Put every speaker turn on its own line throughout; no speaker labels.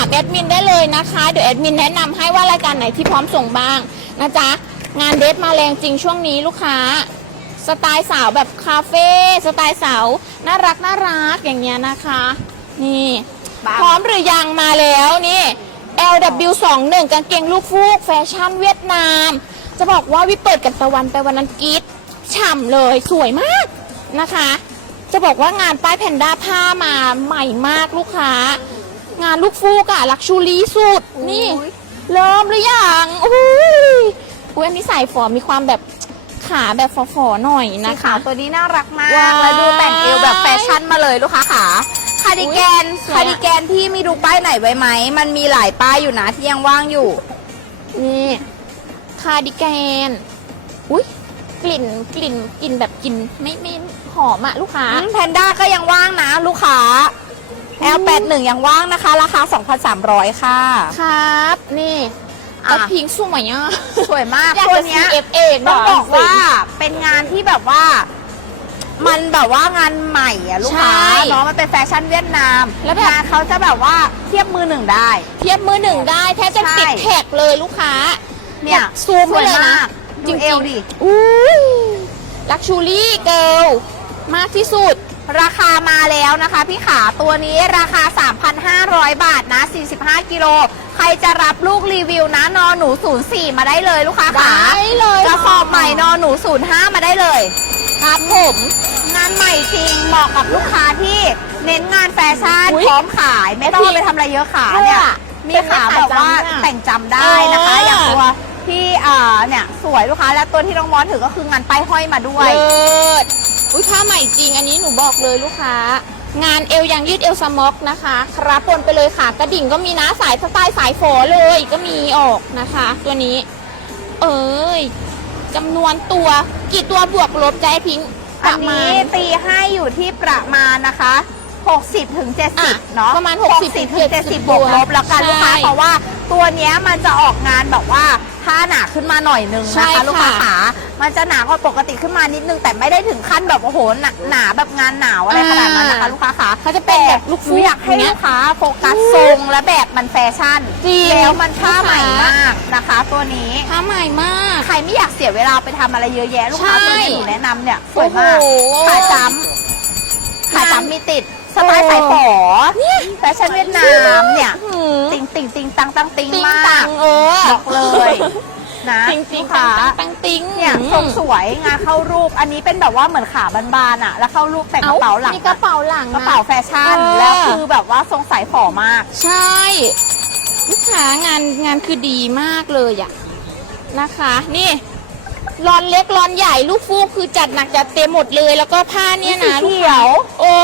ามแอดมินได้เลยนะคะ เดี๋ยวแอดมินแนะนำให้ว่ารายการไหนที่พร้อมส่งบ้างนะจ๊ะ งานเดทมาแรงจริงช่วงนี้ลูกค้า สไตล์สาวแบบคาเฟ่สไตล์สาวน่ารักน่ารักอย่างเงี้ยนะคะ นี่พร้อมหรือยังมาแล้วนี่ LW21 กางเกงลูกฟูก แฟชั่นเวียดนาม จะบอกว่าวิเปิดกับตะวันไปวันนั้นกรีดฉ่ำเลยสวยมากนะคะ จะบอกว่างานป้ายแพนด้าผ้ามาใหม่มากลูกค้า งานลูกฟูกอะลักชูรี่สุด นี่
อุ๊ย
เริ่มหรือยังอุ้ยอุ้ยอันนี้ใส่ฝอมีความแบบขาแบบฝอๆหน่อย
สี
นะ
ขา
คะ
วตัวนี้น่ารักมาก
ว้าว
แล้วดูแต่งเอวแบบแฟชั่นมาเลยลูกค้าขาคาร์ดิแกน
อุ๊ยสวยอะ
คาร์ดิแกนพี่มีดูป้ายไหนไว้ไหม มันมีหลายป้ายอยู่นะที่ยังว่างอยู่
นี่คาร์ดิแกน อุ้ยกลิ่นกลิ่นกลิ่นแบบกลิ่นไม่ไม่หอมอะลูกค้า
แพนด้าก็ยังว่างนะ ลูกค้า L81 ยังว่างนะคะ ราคา 2,300 ค่ะ
ครับ นี่
อะ
เอาพิงค์สวยอะ
สวยมาก
อยาก
ตัว
จะ
เนี้ย
CFA
ต้องบอก
หน่ย
ว่า เป็นงานที่แบบว่า มันแบบว่างานใหม่อะลูกค้า
ใช่
เนาะมันเป็นแฟชั่นเวียดนาม
แล้วแบบ
งานเขาจะแบบว่าเทียบมือหนึ่งได้
เทียบมือหนึ่งได้แทบจะ
ใช่
ติดแท็กเลยลูกค้า
เนี่ย
ซูม
ส
ไป
วย
เลยนะ
มาก
จริ
ดู
งๆ
เอวดิ
อุ้ยลักชูรี่เกิลมากที่สุด
ราคามาแล้วนะคะพี่ขาตัวนี้ราคา 3,500 บาทนะ 45 กิโล ใครจะรับลูกรีวิวนะนอหนู 04 มาได้เลยลูกค้าขา
ได้เลย
กระสอบใหม่นอหนู 05 มาได้เลย
ครับผม
งานใหม่จริงเหมาะกับลูกค้าที่เน้นงานแฟชั่น
อุ๊ย
พร้อมขาย ไม่ต้องเอาไปทำอะไรเยอะขาเนี่ยมีขาแบบว่า
เป็นแม่ขาจำอะ
แต่งจำได้นะคะ
เออ
อ
อ
ย่างตัวที่อ่าเนี่ยสวยลูกค้าและตัวที่น้องมอสถือก็คืองานป้ายห้อยมาด้วย
เลิศ อุ้ยผ้าใหม่จริงอันนี้หนูบอกเลยลูกค้า งานเอวยางยืดเอวสม็อกนะคะครับปนไปเลยค่ะ กระดิ่งก็มีนะสายสไตล์สายฝอเลยก็มีออกนะคะ ตัวนี้ เอ้ยจำนวนตัวกี่ตัวบวกลบใจพิงค์ป
อัน
ระมา
นี้
ณ
ตีให้อยู่ที่ประมาณนะคะ 60ถึง
อะ
70 เนาะ
ประมาณ 60
ถึง70 บวกลบแล้วกัน
ใช่
ลูกค้าเพราะว่าตัวเนี้ยมันจะออกงานแบบว่า ผ้าหนาขึ้นมาหน่อยนึง
ใช่
นะคะ
ค่ะ
ลูกค้าขามันจะหนากว่าปกติขึ้นมานิดนึง แต่ไม่ได้ถึงขั้นแบบโอ้โหหนาหนาแบบงานหนาวอะไรขนาดนั้นนะคะลูกค้าขา
เขาจะเป็นแบบลูก
ห
ฟู
นูอยากให้
อย่างเงี้
ลู
ย
กค้าโฟกัสทรงและแบบมันแฟชั่น
จริง
แล้วมันผ้าใหม่
ลูกค้าม
มากนะคะ ตัวนี้
ผ้าใหม่มาก
ใครไม่อยากเสียเวลาไปทำอะไรเยอะแยะลูกค้า
ใช่
ตัวนี้หนูแนะนำเนี่ยสวยมาก
โอ้โห
ขาจ้ำขาจ้ำมีติดสไตล์สายฝอแฟชั่นเวียดนามเนี่ย
หืม
ติงติงติงตังตังติง
ติง
มา
ตั
ก
งเออ
บอกเลยนะ
ติงติง
ลูกค้า
ตังตังติง
เนี่ยทรงสวยงานเข้ารูปอันนี้เป็นแบบว่าเหมือนขาบานๆอะ แล้วเข้ารูปแต่งกระเป๋าหลัง
มีกระเป๋าหลัง
กระเป๋าแฟชั่น
เออ
แล้วคือแบบว่าทรงสายฝอมาก
ใช่ ลูกค้างานงานคือดีมากเลยอะนะคะ นี่รอนเล็กรอนใหญ่ลูกฟูกคือจัดหนักจัดเต็มหมดเลย แล้วก็ผ้าเนี่ยนะ
สี
ลูก
เขียว
โอ้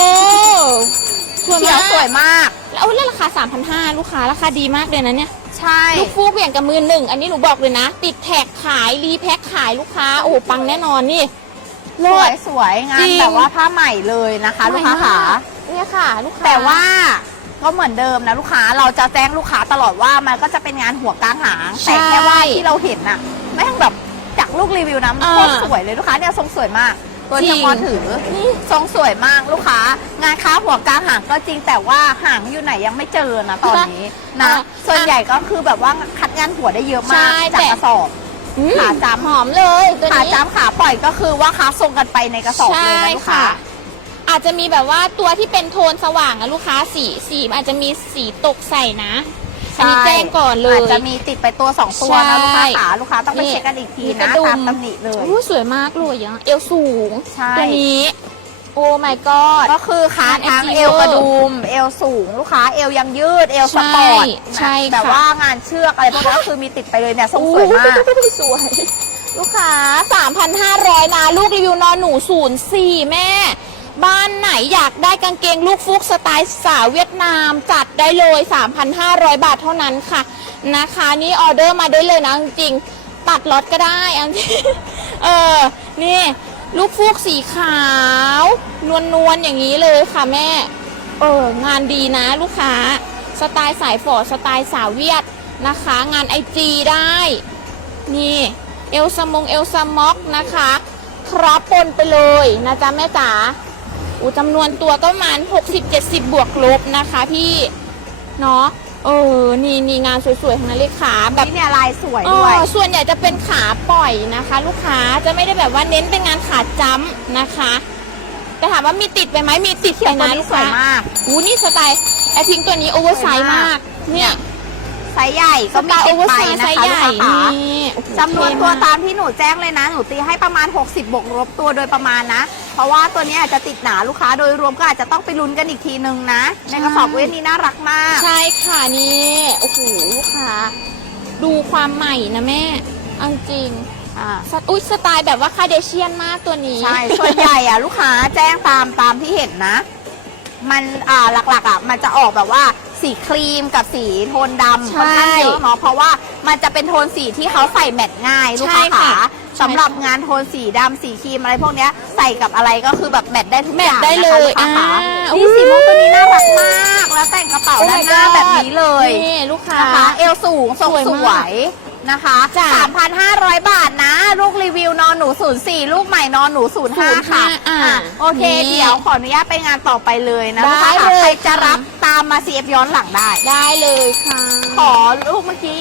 สวย
เขียว
มาก
สวยมาก
แล้วเอาแล้วราคา 3,500 ลูกค้าราคาดีมากเลยนะเนี่ย
ใช่
ลูกฟูกอย่างกับมือหนึ่ง อันนี้หนูบอกเลยนะ ติดแท็กขายรีแพ็คขายลูกค้า โอ้โหปังแน่นอนนี่
ส
เลิ
วย
ศ
สวยงา
จ
น
ริง
แบบว่าผ้าใหม่เลยนะคะ ลูกค้าขา
เนี่ยค่ะ ลูกค้า
แต่ว่าก็เหมือนเดิมนะลูกค้าเราจะแจ้งลูกค้าตลอดว่ามันก็จะเป็นงานหัวกลางหาง
ใช่
แต่แค่ว่าที่เราเห็นน่ะแม่งแบบจากลูกรีวิวนะมัน
อ่า
โคตรสวยเลยลูกค้าเนี่ยทรงสวยมาก ตัว
จริ
ที่
ง
มอถือทรงสวยมากลูกค้า งานค้าหัวกลางหางก็จริงแต่ว่าหางอยู่ไหนยังไม่เจอนะตอนนี้นะ
อะ
ส่วนใหญ่ก็คือแบบว่าคัดงานหัวได้เยอะมาก
ใช่
จาก
แต่
กระสอบ
อืม
ขาจำ
หอมเลยตัว
ขา
นี้
จ้ำขาปล่อยก็คือว่าค้าส่งกันไปในกระสอบเลย
ใช่
นะลูกค้า
ค่ะอาจจะมีแบบว่าตัวที่เป็นโทนสว่างอะลูกค้าสีสีอาจจะมีสีตกใส่นะ อันนี้แจ้งก่อนเลย
อาจจะมีติดไปตัว2ตัวนะ
ใช่
ลูกค้าขาลูกค้าต้องไป
นี่
เช็คกันอีกที
มีกระ
นะ
ดุม
ตามตำหนิเลย
อู้สวยมากเลยอะเอวสูง
ใช่
ตัวนี้โอ้ my god
ก็คือขา
ร้าน
ทั้ง
FG
เอวกระดุม เอวสูงลูกค้าเอวยังยืด เอวสปอร์ต
ใช่
นะ
ค่ะ
แต่ว่างานเชือกอะไรพวกนี้ก็คือมีติดไปเลยเนี่ยทรงสวยมาก
อู้สวย ลูกค้า 3,500 นะ ลูกรีวิวนอนหนู04 แม่ บ้านไหนอยากได้กางเกงลูกฟุกสไตล์สาวเวียดนามจัดได้เลย 3,500 บาทเท่านั้นค่ะนะคะ นี่ออเดอร์มาได้เลยนะจริงตัดล็อตก็ได้เอันเออนี่ลูกฟูกสีขาวนวลนวลๆอย่างนี้เลยค่ะแม่ เอองานดีนะลูกค้า สไตล์สายฝอสไตล์สาวเวียดนะคะ งานไอจีได้ นี่เอลซามงเอลซามอกนะคะ ครับปนไปเลยนะจ๊ะแม่จ๋า อูจำนวนตัวก็ประมาณ 60-70 บวกลบนะคะพี่ เนาะเออ นี่นี่งานสวยๆ ทั้งนั้นเลยขาแบ
แบบบ เนี่ยลายสวย
เอ
ด้วย
อส่วนใหญ่จะเป็นขาปล่อยนะคะ ลูกค้าจะไม่ได้แบบว่าเน้นเป็นงานขาจ้ำนะคะ แต่ถามว่ามีติดไปไหมมีติดไป
ตัว
นะ
นี้
ลูก
สวย
ค้ามา
ก
อู้นี่สไตล์แอร์พิงตัวนี้โอเวอร์ไซส์มากเนี่ย
ไซส์ใหญ่
ส
ก็
ไต
มี
ล์โอ
ติด
เวอร์
ไป
ไซส์
นะ
ไซส์
คะ
ให
ลู
ญ่
กค้าขา
นี่โอ้โห
จำนวน
เท่
ตัว
มาก
ตามที่หนูแจ้งเลยนะ หนูตีให้ประมาณ 60บวกลบตัวโดยประมาณนะ เพราะว่าตัวนี้อาจจะติดหนาลูกค้าโดยรวมก็อาจจะต้องไปลุ้นกันอีกทีนึงนะ ในกระสอบเวทนี้น่ารักมาก
ใช่ค่ะนี่โอ้โหลูกค้าดูความใหม่นะแม่เอาจริง
อ่า
สไอุ้ยสไตล์แบบว่าคาเดเชียนมากตัวนี้
ใช่ ส่วนใหญ่อะลูกค้าแจ้งตามตามที่เห็นนะ มันอ่าหลักๆอะมันจะออกแบบว่าสีครีมกับสีโทนดำ
ใช่
ค่อนข้างเยอะเนาะเพราะว่า มันจะเป็นโทนสีที่เขาใส่แมทง่ายลูกค้า
ใช่ค่ะ
ขาสำหรับงานโทนสีดำสีครีมอะไรพวกเนี้ยใส่กับอะไรก็คือแบบแมทได้ทุก
แม
อ
ท
ย่าง
ได้เลย
นะคะ
อ่า
ลูกค้านี่สีม่วงตัวนี้น่ารักมาก แล้วแต่งกระเป๋า
โอ้
ด้าน
my
หน้า
god
แบบนี้เลย
นี่ลูกค้า
นะคะ เอวสูงทรง
สวย
ส
มาก
วยนะคะ
จ้ะ
3,500 บาทนะ ลูกรีวิวนอนหนู 04 ลูกใหม่นอนหนู 05 ค่ะ
อ่า
อะโอเค
นี่
เดี๋ยวขออนุญาตไปงานต่อไปเลยนะ
ได้
ลูกค้า
เลย
ใครจะ
ค่ะ
รับตามมา CF ย้อนหลังได้
ได้เลยค่ะ
ขอลูกเมื่อกี้